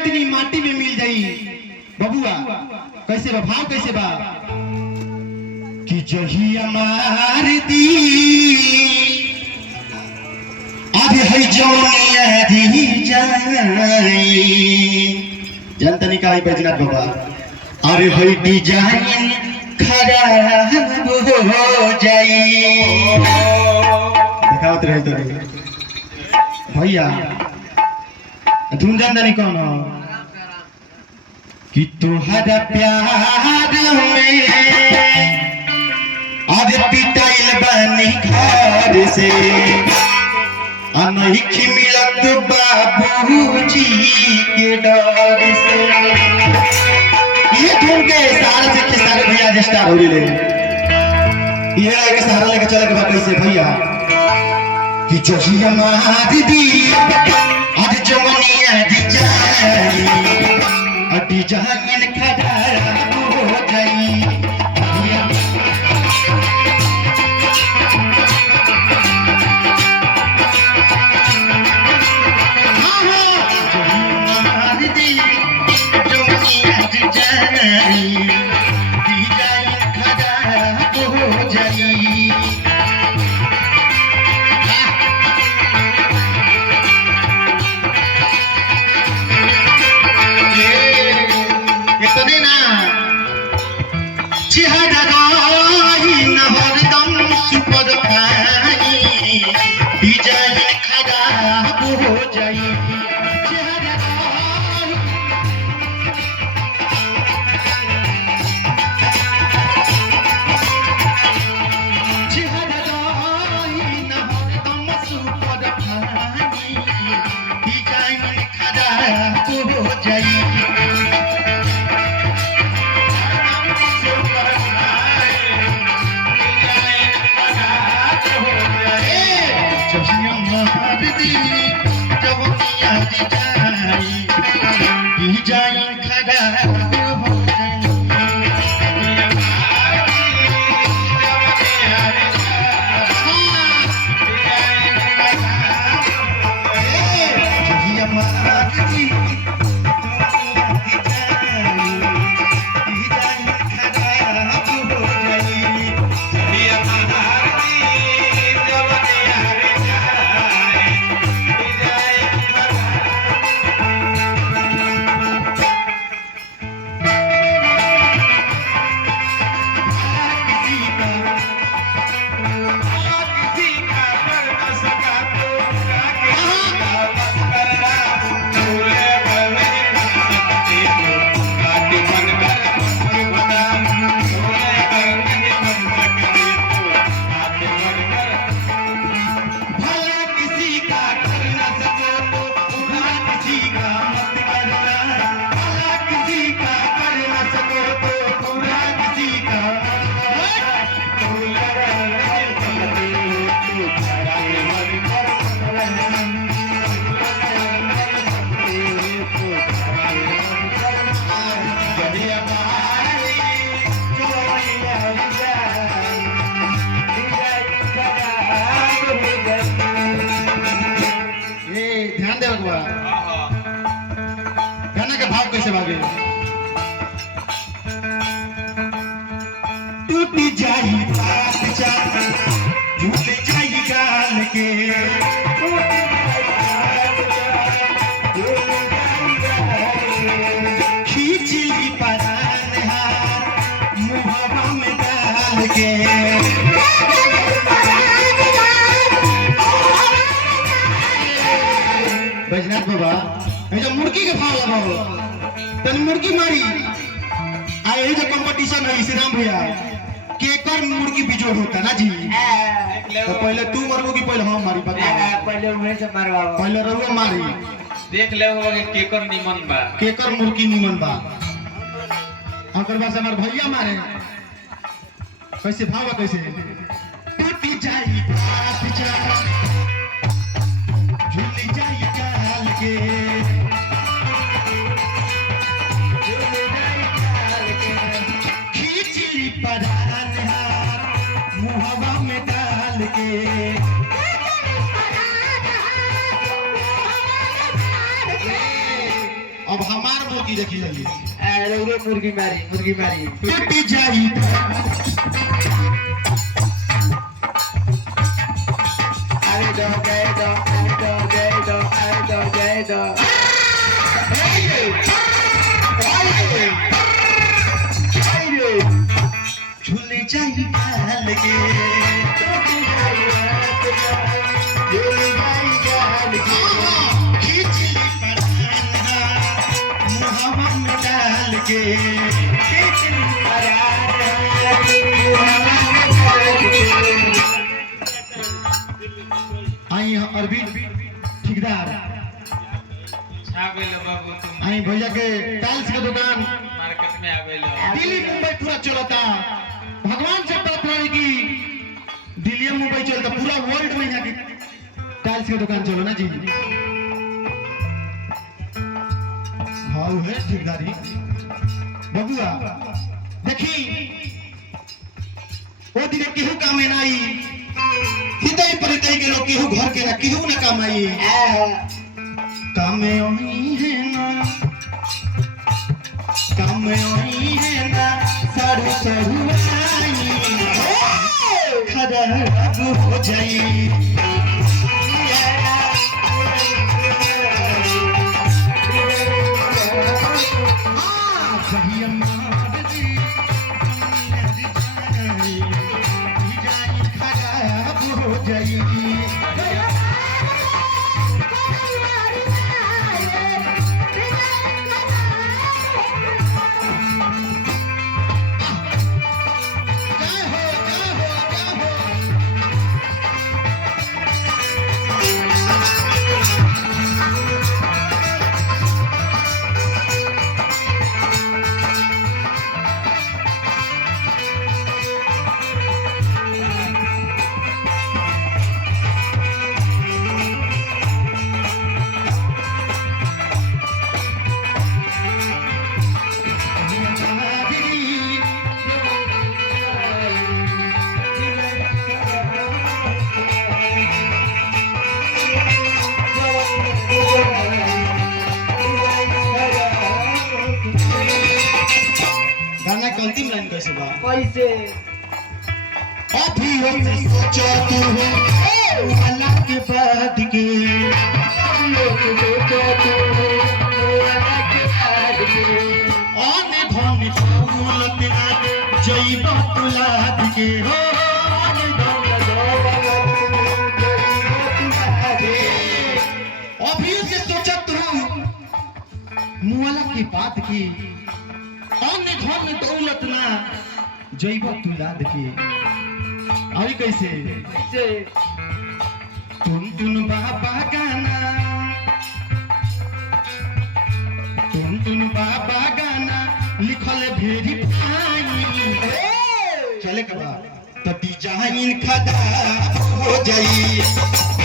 इतनी माटी में मिल जाई बबुआ कैसे बा भाव कैसे बा कि जही हमार दी आधे है जोनिया दी जाई जनता ने कहा बैजनाथ बाबा अरे है डिजाइन खराब हो जाई दिखावत रहे तो भैया तुम जानता नहीं कौन हो कि तुम्हारा प्यार में आज पिटाइल बनी घर से अनही मिलत बाबूजी के डर से ये धुन के सहारा से सारे भैया जे स्टार हो गए ये के सहारा लेके चले के बाद कैसे भैया कि जही हमारी दी आज जवनिया दी जाई अटी जहां खड़ा हो जाई गाना के भाव कैसे भागे टूट जाई बात जा झूल जाई गाल के खींच ली परान हाथ मुहवा में डाल के बैजनाथ बाबा जो मुर्गी के भाव लगाओ तन मुर्गी मारी आ ये जो कंपटीशन है श्री राम भैया केकर मुर्गी बिजोड़ होता ना जी तो पहले तू मरबो कि पहले हम मारी बता पहले मैं से मारवा पहले रहुआ मारी देख ले हो कि केकर निमन बा केकर मुर्गी निमन बा अंकर बा से हमार भैया मारे कैसे भाव कैसे टूटी जाई बात जा झूली जाई गाल के खींची परान हाथ मुहवा में डाल के अब हमार मुर्गी देखी लगी अरे वो मुर्गी मारी टूट जाई अरे दो गए दो झूल जाई गाल के खींच ली पराना मुहवा में डाल के आई अरविंद ठेकेदार आ गइल बाबू तुम आई भैया के टाइल्स के दुकान मार्केट में आ गइल दिल्ली मुंबई पूरा चलता भगवान से प्रार्थना है कि दिल्ली मुंबई चलता पूरा वर्ल्ड में यहाँ की टाइल्स की दुकान चलो ना जी हाँ है ठेकेदारी बबुआ देखी वो दिन केहू काम में ना आई हितई परितई के लोग केहू घर के ना केहू ना काम आई काम में आई है ना काम में आई है ना सारू सारू आई खराब हो जाई सही अम्मा जी खराब हो जाई गाना के अंतिम लाइन कैसे बा कैसे अभी से सोचा तू वाला के बाद के आने धन दौलत जैब तुलाद के हो अभी से सोचा तू मुआला की बात की अन्य धन दौलत ना जैब तुलाद के और कैसे कैसे टुन बाबा गाना टुन बाबा गाना लिखल भेरी चले के बाद तो डिजाइन खदा हो जाई